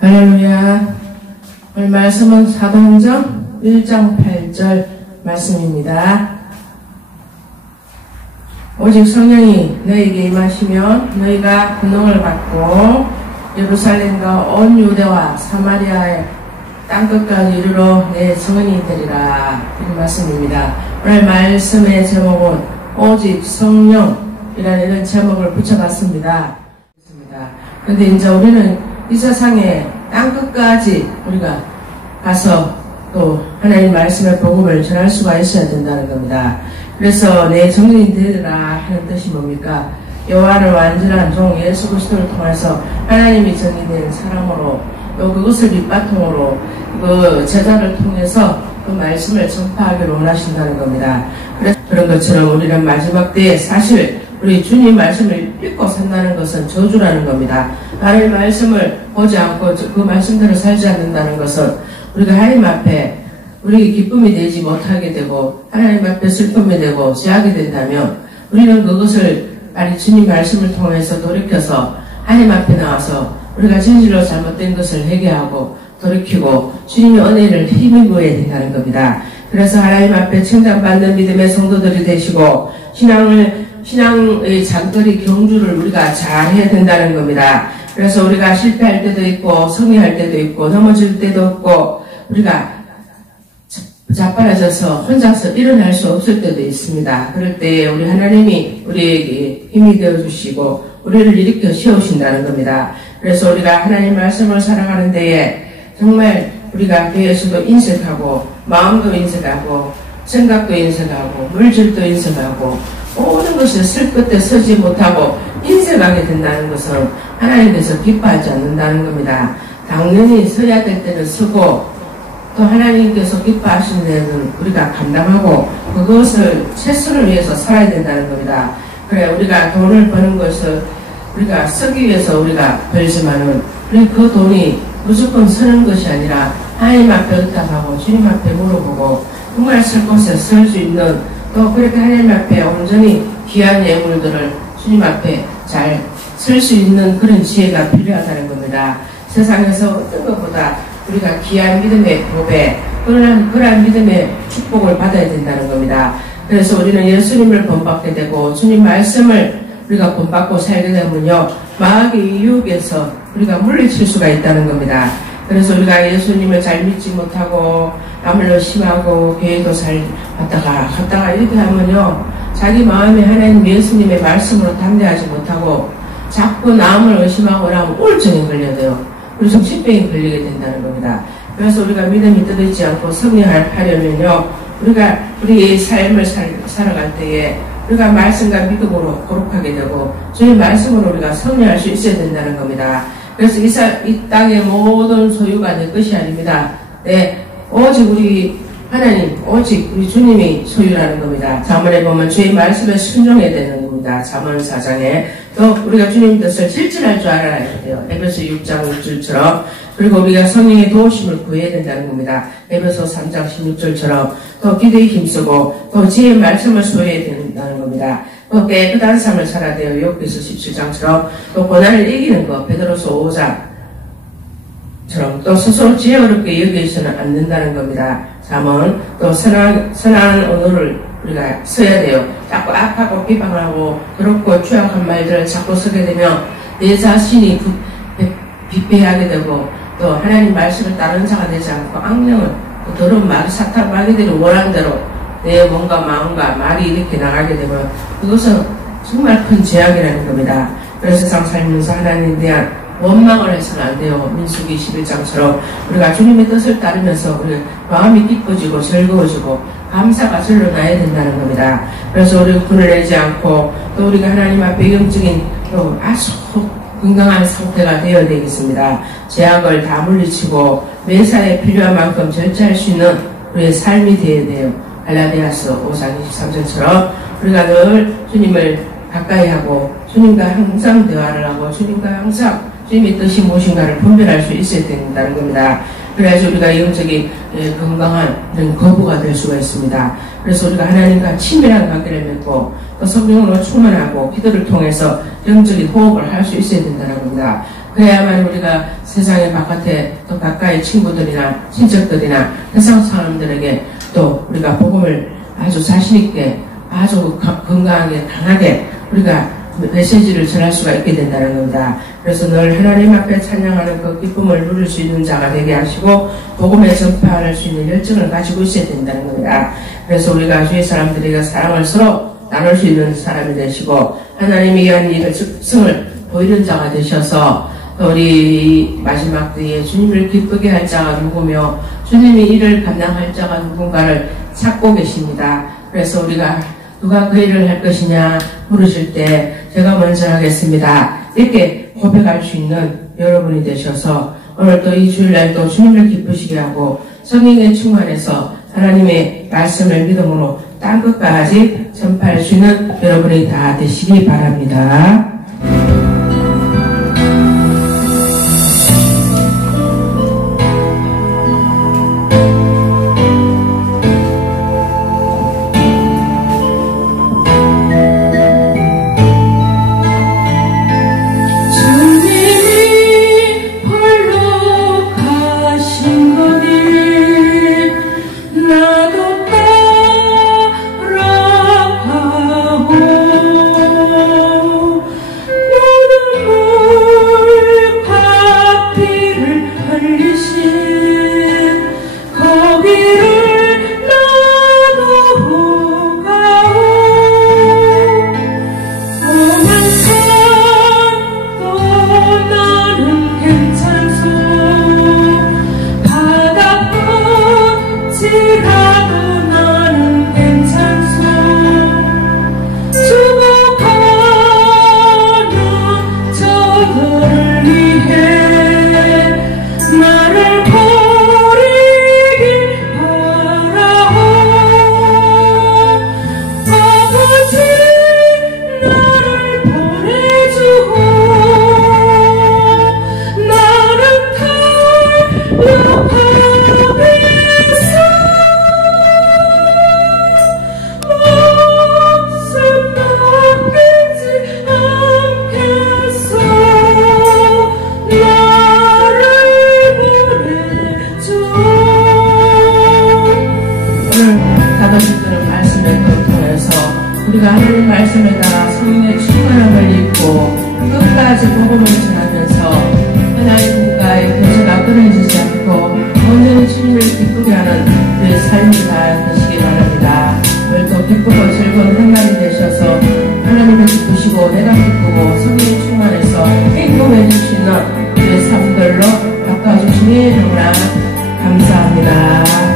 할렐루야. 오늘 말씀은 사도행전 1장 8절 말씀입니다. 오직 성령이 너희에게 임하시면 너희가 권능을 받고 예루살렘과 온 유대와 사마리아의 땅끝까지 이르러 내 증인이 되리라. 이런 말씀입니다. 오늘 말씀의 제목은 오직 성령이라는 이런 제목을 붙여봤습니다. 그런데 이제 우리는 이 세상에 땅끝까지 우리가 가서 또 하나님 말씀의 복음을 전할 수가 있어야 된다는 겁니다. 그래서 내 증인이 되리라 하는 뜻이 뭡니까? 여호와를 완전한 종 예수 그리스도를 통해서 하나님이 정의된 사람으로 또 그것을 밑바탕으로 그 제자를 통해서 그 말씀을 전파하기를 원하신다는 겁니다. 그래서 그런 것처럼 우리는 마지막 때에 사실 우리 주님 말씀을 믿고 산다는 것은 저주라는 겁니다. 하나님 말씀을 보지 않고 그 말씀대로 살지 않는다는 것은 우리가 하나님 앞에 우리 기쁨이 되지 못하게 되고 하나님 앞에 슬픔이 되고 제약이 된다면 우리는 그것을 빨리 주님 말씀을 통해서 돌이켜서 하나님 앞에 나와서 우리가 진실로 잘못된 것을 회개하고 돌이키고 주님의 은혜를 힘입어야 된다는 겁니다. 그래서 하나님 앞에 칭찬받는 믿음의 성도들이 되시고 신앙의 장거리 경주를 우리가 잘 해야 된다는 겁니다. 그래서 우리가 실패할 때도 있고 성의할 때도 있고 넘어질 때도 있고 우리가 자빠라져서 혼자서 일어날 수 없을 때도 있습니다. 그럴 때 우리 하나님이 우리에게 힘이 되어주시고 우리를 일으켜 세우신다는 겁니다. 그래서 우리가 하나님 말씀을 살아가는 데에 정말 우리가 교회에서도 인색하고 마음도 인색하고 생각도 인색하고 물질도 인색하고 모든 것을 쓸 끝에 서지 못하고 인색하게 된다는 것은 하나님께서 기뻐하지 않는다는 겁니다. 당연히 서야 될 때는 서고 또 하나님께서 기뻐하시는 데는 우리가 감당하고 그것을 최선을 위해서 살아야 된다는 겁니다. 그래 우리가 돈을 버는 것을 우리가 쓰기 위해서 우리가 벌지만은 우리 그 돈이 무조건 쓰는 것이 아니라 하나님 앞에 의탁하고 주님 앞에 물어보고 정말 쓸 곳에 쓸 수 있는 또 그렇게 하나님 앞에 온전히 귀한 예물들을 주님 앞에 잘 쓸 수 있는 그런 지혜가 필요하다는 겁니다. 세상에서 어떤 것보다 우리가 귀한 믿음의 보배, 그러한 믿음의 축복을 받아야 된다는 겁니다. 그래서 우리는 예수님을 본받게 되고 주님 말씀을 우리가 본받고 살게 되면요 마귀의 유혹에서 우리가 물리칠 수가 있다는 겁니다. 그래서 우리가 예수님을 잘 믿지 못하고 남을 의심하고 교회도 잘 갔다가 이렇게 하면요 자기 마음에 하나님 예수님의 말씀으로 담대하지 못하고 자꾸 남을 의심하고 나면 우울증에 걸려요. 그리고 정신병이 걸리게 된다는 겁니다. 그래서 우리가 믿음이 떨어지지 않고 승리하려면요 우리가 우리의 삶을 살아갈 때에 우리가 말씀과 믿음으로 거룩하게 되고 주의 말씀으로 우리가 승리할 수 있어야 된다는 겁니다. 그래서 이 땅의 모든 소유가 내 것이 아닙니다. 네, 오직 우리 하나님, 오직 우리 주님이 소유라는 겁니다. 잠언에 보면 주의 말씀에 순종해야 되는 겁니다. 잠언 4장에 또 우리가 주님 뜻을 실천할 줄 알아야 돼요. 에베소 6장 6절처럼 그리고 우리가 성령의 도우심을 구해야 된다는 겁니다. 에베소 3장 16절처럼 또 기도에 힘쓰고 또 지혜의 말씀을 소유해야 된다는 겁니다. 또 깨끗한 삶을 살아야 돼요. 욥기서 17장처럼 또 고난을 이기는 것 베드로서 5장처럼 또 스스로 지혜롭게 여기서는 안 된다는 겁니다. 잠언 또 선한 언어를 우리가 써야 돼요. 자꾸 악하고 비방하고 그렇고 추악한 말들을 자꾸 쓰게 되면 내 자신이 비패하게 되고 또 하나님 말씀을 따르는 자가 되지 않고 악령을 더러운 말 사탄 마귀들이 원하는 대로 내 몸과 마음과 말이 이렇게 나가게 되면 그것은 정말 큰 죄악이라는 겁니다. 그래서 세상 살면서 하나님에 대한 원망을 해서는 안 돼요. 민수기 11장처럼 우리가 주님의 뜻을 따르면서 우리 마음이 기뻐지고 즐거워지고 감사가 절로 나야 된다는 겁니다. 그래서 우리 분을 내지 않고 또 우리가 하나님 앞에 영적인 또 아주 건강한 상태가 되어야 되겠습니다. 죄악을 다 물리치고 매사에 필요한 만큼 절제할 수 있는 우리의 삶이 되어야 돼요. 갈라디아서 5장 23절처럼 우리가 늘 주님을 가까이 하고 주님과 항상 대화를 하고 주님과 항상 주님의 뜻이 무엇인가를 분별할 수 있어야 된다는 겁니다. 그래야지 우리가 영적인 건강한 이런 거부가 될 수가 있습니다. 그래서 우리가 하나님과 친밀한 관계를 맺고 또 성령으로 충만하고 기도를 통해서 영적인 호흡을 할 수 있어야 된다는 겁니다. 그래야만 우리가 세상의 바깥에 또 가까이 친구들이나 친척들이나 세상 사람들에게 또 우리가 복음을 아주 자신있게 아주 건강하게 강하게 우리가 메시지를 전할 수가 있게 된다는 겁니다. 그래서 늘 하나님 앞에 찬양하는 그 기쁨을 누릴 수 있는 자가 되게 하시고 복음에 전파할 수 있는 열정을 가지고 있어야 된다는 겁니다. 그래서 우리가 주위 사람들에게 사랑을 서로 나눌 수 있는 사람이 되시고 하나님이 위한 일을 즉성을 보이는 자가 되셔서 또 우리 마지막 때에 주님을 기쁘게 할 자가 누구며 주님이 이를 감당할 자가 누군가를 찾고 계십니다. 그래서 우리가 누가 그 일을 할 것이냐 물으실 때 제가 먼저 하겠습니다. 이렇게 고백할 수 있는 여러분이 되셔서 오늘 또 이 주일날 또 주님을 기쁘시게 하고 성령에 충만해서 하나님의 말씀을 믿음으로 땅끝까지 전파할 수 있는 여러분이 다 되시기 바랍니다. 우리가 하나님 말씀에 따라 성령의 충만함을 입고 끝까지 복음을 전하면서 하나님 국가의 교제가 끊어지지 않고 온전히 주님을 기쁘게 하는 우리의 삶이 다 되시기 바랍니다. 오늘도 기쁘고 즐거운 한날이 되셔서 하나님을 기쁘시고 내가 기쁘고 성령의 충만해서 행복해 주시는 우리의 삶들로 바꿔주시니 너무나 감사합니다.